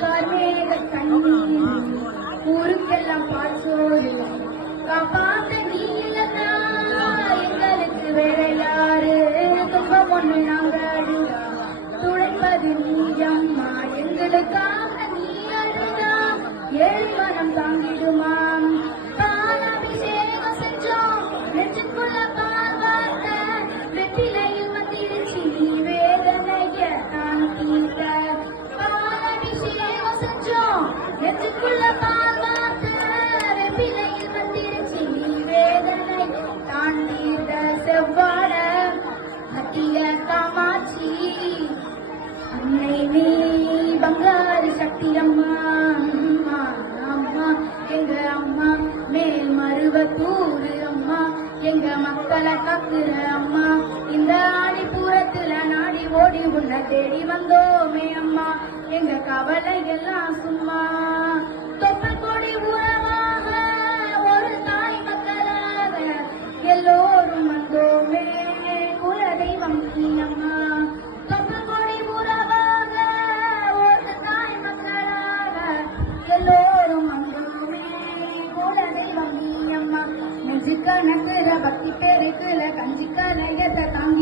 கார்மேக கண்ணீர் ஊருக்கெல்லாம் பாச்சோடு காப்பாத்த நீ இல்லைன்னா எங்களுக்கு வேற யாரு துன்பம் ஒண்ணு நாங்க அழுதா துடைப்பது நீ அம்மா எங்களுக்காக நீ அழுதா ஏழு மனம் தாங்கிடுமாம் பாலாபிஷேகம் செஞ்சோம் நெஞ்சுக்குள்ள பால் வார்த்த வெற்றிலையில் வந்திருச்சு நீ வேதனைய நான் தீர்த்த பாலாபிஷேகம் செஞ்சோம் நெஞ்சுக்குள்ள பால் வார்த்த வெற்றிலையில் வந்திருச்சு நீ வேதனை நான் தீர்த்த செவ்வாட மத்திய காமாட்சி அன்னை நீ பங்காரு சக்தி அம்மா அம்மா அம்மா எங்க அம்மா மேல் மருவத்தூர் அம்மா எங்க மக்களை காக்குற அம்மா இந்த ஆடிப்பூரத்துல நாடி ஓடி உன்னை தேடி வந்தோமே அம்மா எங்க கவலை எல்லாம் சும்மா தொப்பல் கொடி உறவாக ஒரு தாய் மக்களாக எல்லோரும் வந்தோமே குலதெய்வம் நீ அம்மா தொப்பல் கொடி உறவாக ஒரு தாய் மக்களாக எல்லோரும் வந்தோமே குலதெய்வம் நீ அம்மா நெஞ்சு கணக்குல பக்தி பெருக்குல கஞ்சி கலையத்தை தாங்க